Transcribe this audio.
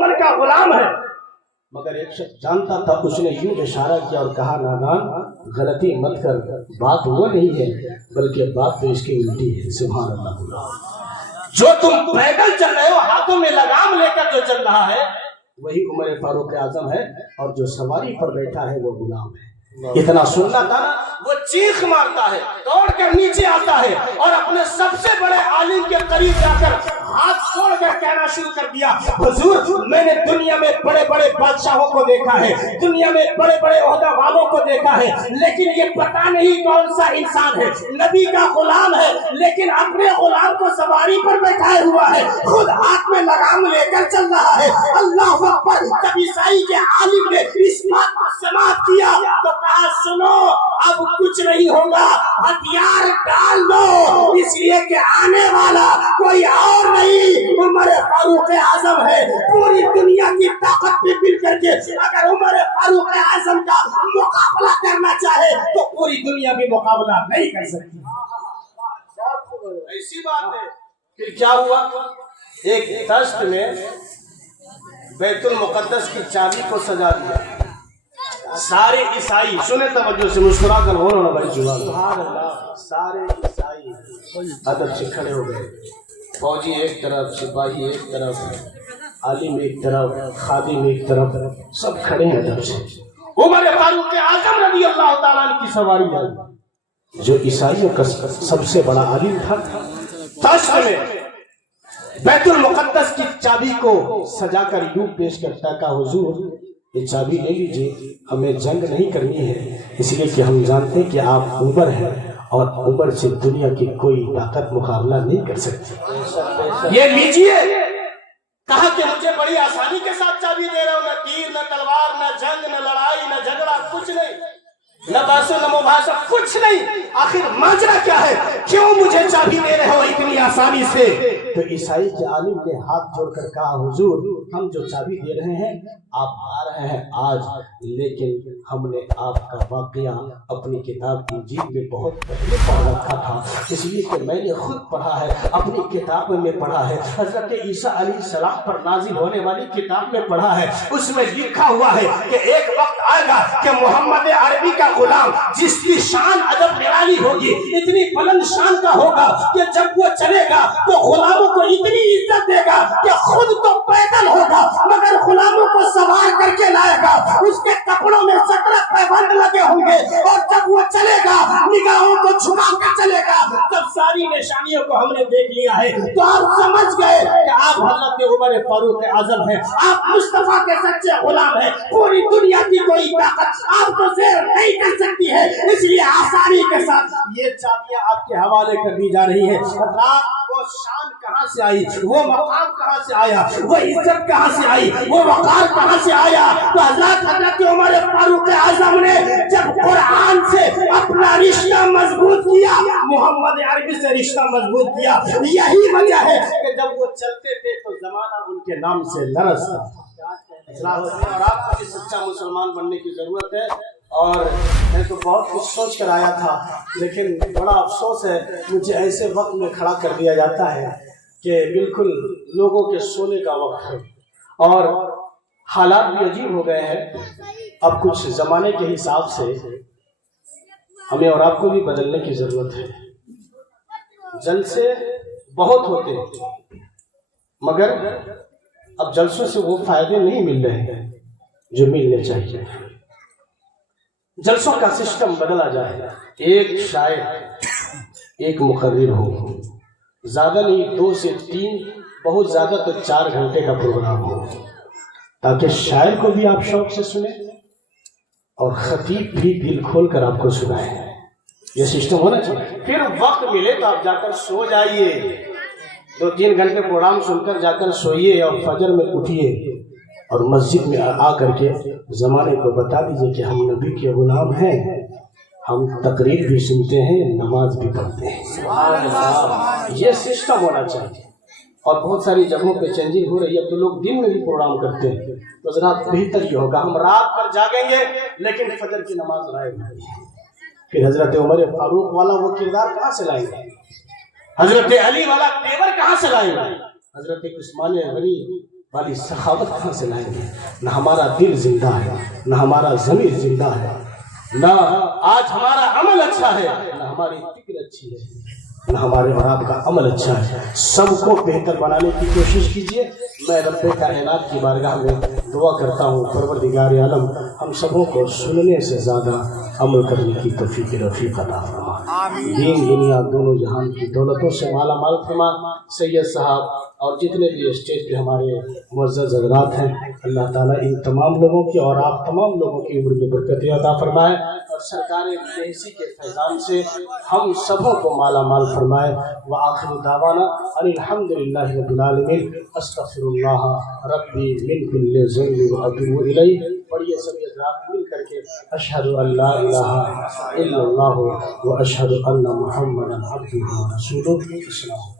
عمر کا غلام ہے. مگر ایک شخص جانتا تھا, اس نے یوں اشارہ کیا اور کہا نادان غلطی مت کر, بات وہ نہیں ہے بلکہ بات تو اس کی الٹی ہے. سبحان اللہ. جو تم پیدل چل رہے ہو ہاتھوں میں لگام لے کر جو چل رہا ہے وہی عمر فاروق اعظم ہے, اور جو سواری پر بیٹھا ہے وہ غلام ہے. اتنا سننا تھا نا, وہ چیخ مارتا ہے, دوڑ کر نیچے آتا ہے اور اپنے سب سے بڑے عالم کے قریب جا کر ہاتھ چھوڑ کر کہنا شروع کر دیا, حضور میں نے دنیا میں بڑے بڑے بادشاہوں کو دیکھا ہے, دنیا میں بڑے بڑے عہدہ والوں کو دیکھا ہے, لیکن یہ پتہ نہیں کون سا انسان ہے, نبی کا غلام ہے لیکن اپنے غلام کو سواری پر بیٹھائے ہوا ہے, خود ہاتھ میں لگام لے کر چل رہا ہے. اللہ اکبر. جب عیسائی کے عالم نے اس بات کو سماعت کیا تو کہا سنو اب کچھ نہیں ہوگا, ہتھیار ڈال دو, اس لیے کہ آنے والا کوئی اور نہیں عمر فاروق اعظم ہے. پوری دنیا کی طاقت بھی مل کر کے اگر عمر فاروق اعظم کا مقابلہ کرنا چاہے تو پوری دنیا بھی مقابلہ نہیں کر سکتی. ایسی بات ہے. پھر کیا ہوا, ایک دشت میں بیت المقدس کی چابی کو سجا دیا. سارے عیسائی سنے توجہ سے, مسکرا کر ہو رہا بھائی سبحان اللہ. سارے عیسائی ادب سے کھڑے ہو گئے, فوجی ایک طرف, سپاہی ایک طرف, عالم ایک طرف, خادم ایک طرف, سب کھڑے ہیں ادب سے. عمر فاروق اعظم رضی اللہ تعالیٰ عنہ کی سواری آئی, جو عیسائیوں کا سب سے بڑا عالم تھا. دشت میں بیت المقدس کی چابی کو سجا کر یوں پیش کرتا کہ حضور یہ چابی لے لیجئے, ہمیں جنگ نہیں کرنی ہے, اس لیے کہ ہم جانتے ہیں کہ آپ عمر ہیں اور عمر سے دنیا کی کوئی طاقت مقابلہ نہیں کر سکتی. یہ لیجئے. کہا کہ مجھے بڑی آسانی کے ساتھ چابی دے رہے ہو, نہ تیر نہ تلوار نہ جنگ نہ لڑائی نہ جھگڑا, کچھ نہیں, نہ بحث نہ مباحثہ, کچھ نہیں. آخر ماجرا کیا ہے, کیوں مجھے چابی دے رہے ہو اتنی آسانی سے؟ تو عیسائی کے عالم نے ہاتھ جوڑ کر کہا حضور ہم جو چابی دے رہے ہیں آپ آ رہے ہیں آج, لیکن ہم نے آپ کا واقعہ اپنی کتاب انجیل میں بہت پہلے پڑھ رکھا تھا, اس لیے کہ میں نے خود پڑھا ہے, اپنی کتاب میں پڑھا ہے, حضرت عیسیٰ علیہ السلام پر نازل ہونے والی کتاب میں پڑھا ہے. اس میں لکھا ہوا ہے کہ ایک وقت آئے گا کہ محمد عربی کا غلام جس کی شان ادب نرالی ہوگی, اتنی بلند شان کا ہوگا کہ جب وہ چلے گا تو غلاموں کو اتنی عزت دے گا کہ خود تو پیدل ہوگا مگر غلاموں کو سوار کر کے لائے گا. اس کے کپڑوں میں 17 پیبند لگے ہوں گے, اور جب وہ چلے گا نگاہوں کو جھکا کر چلے گا. جب ساری نشانیوں کو ہم نے دیکھ لیا ہے تو آپ سمجھ گئے کہ آپ حضرت عمر فاروق اعظم ہیں, آپ مصطفیٰ کے سچے غلام ہیں. پوری دنیا کی کوئی طاقت آپ کو زیر نہیں کر سکتی ہے, اس لیے آسانی کے ساتھ یہ چابیاں آپ کے حوالے کر دی جا رہی ہیں. رات وہ شان کہاں سے آئی, وہ مقام کہاں سے آیا, وہ عزت کہاں سے آئی, وہ وقار کہاں سے آیا؟ تو حضرت عمر فاروق اعظم نے جب قرآن سے اپنا رشتہ مضبوط کیا, محمد عربی سے رشتہ مضبوط کیا. یہی وجہ ہے کہ جب وہ چلتے تھے تو زمانہ ان کے نام سے لرزتا تھا. اور آپ کو بھی سچا مسلمان بننے کی ضرورت ہے. اور میں تو بہت کچھ سوچ کر آیا تھا, لیکن بڑا افسوس ہے مجھے ایسے وقت میں کھڑا کر دیا جاتا ہے کہ بالکل لوگوں کے سونے کا وقت ہے, اور حالات بھی عجیب ہو گئے ہیں. اب کچھ زمانے کے حساب سے ہمیں اور آپ کو بھی بدلنے کی ضرورت ہے. جلسے بہت ہوتے ہیں مگر اب جلسوں سے وہ فائدے نہیں مل رہے ہیں جو ملنے چاہیے. جلسوں کا سسٹم بدلا جائے, ایک شاعر ایک مقرر ہو, زیادہ نہیں 2 سے 3, بہت زیادہ تو 4 گھنٹے کا پروگرام ہو, تاکہ شاعر کو بھی آپ شوق سے سنیں اور خطیب بھی دل کھول کر آپ کو سنائے. یہ سسٹم ہونا چاہیے. پھر وقت ملے تو آپ جا کر سو جائیے, 2-3 گھنٹے پروگرام سن کر جا کر سوئیے اور فجر میں اٹھیے اور مسجد میں آ کر کے زمانے کو بتا دیجئے کہ ہم نبی کے غلام ہیں, ہم تقریر بھی سنتے ہیں, نماز بھی پڑھتے ہیں. یہ سسٹم ہونا چاہیے. اور بہت ساری جگہوں پہ چینجنگ ہو رہی ہے, تو لوگ دن میں بھی پروگرام کرتے ہیں, تو ذرا بہتر یہ ہوگا ہم رات پر جاگیں گے لیکن فجر کی نماز رائے نہیں. پھر حضرت عمر فاروق والا وہ کردار کہاں سے لائیں گے, حضرت علی والا تیور کہاں سے لائیں گے, حضرت عثمان غنی والی سخاوت کہاں سے لائیں گے؟ نہ ہمارا دل زندہ ہے، نہ ہمارا ضمیر زندہ ہے، نہ آج ہمارا عمل اچھا ہے، نہ ہماری فکر اچھی ہے، نہ ہمارے اور آپ کا عمل اچھا ہے۔ سب کو بہتر بنانے کی کوشش کیجیے۔ میں رب کائنات کی بارگاہ میں دعا کرتا ہوں، پروردگار عالم ہم سبوں کو سننے سے زیادہ عمل کرنے کی توفیق رفیق عطا فرما، دین دنیا دونوں جہان کی دولتوں سے مالا مال فرما۔ سید صاحب اور جتنے بھی اسٹیج پہ ہمارے معزز حضرات ہیں، اللہ تعالیٰ ان تمام لوگوں کی اور آپ تمام لوگوں کی عمر میں برکت عطا فرمائے، اور سرکار مہسی کے فیضان سے ہم سبوں کو مالا مال فرمائے۔ وآخر دعوانا ان الحمد للہ رب العالمین، استغفر اللہ ربی من کل ذنب واتوب الیہ۔ پڑھیے سبھی حضرات مل کر کے اشہد ان لا الہ الا اللہ واشہد ان محمدا عبدہ ورسولہ۔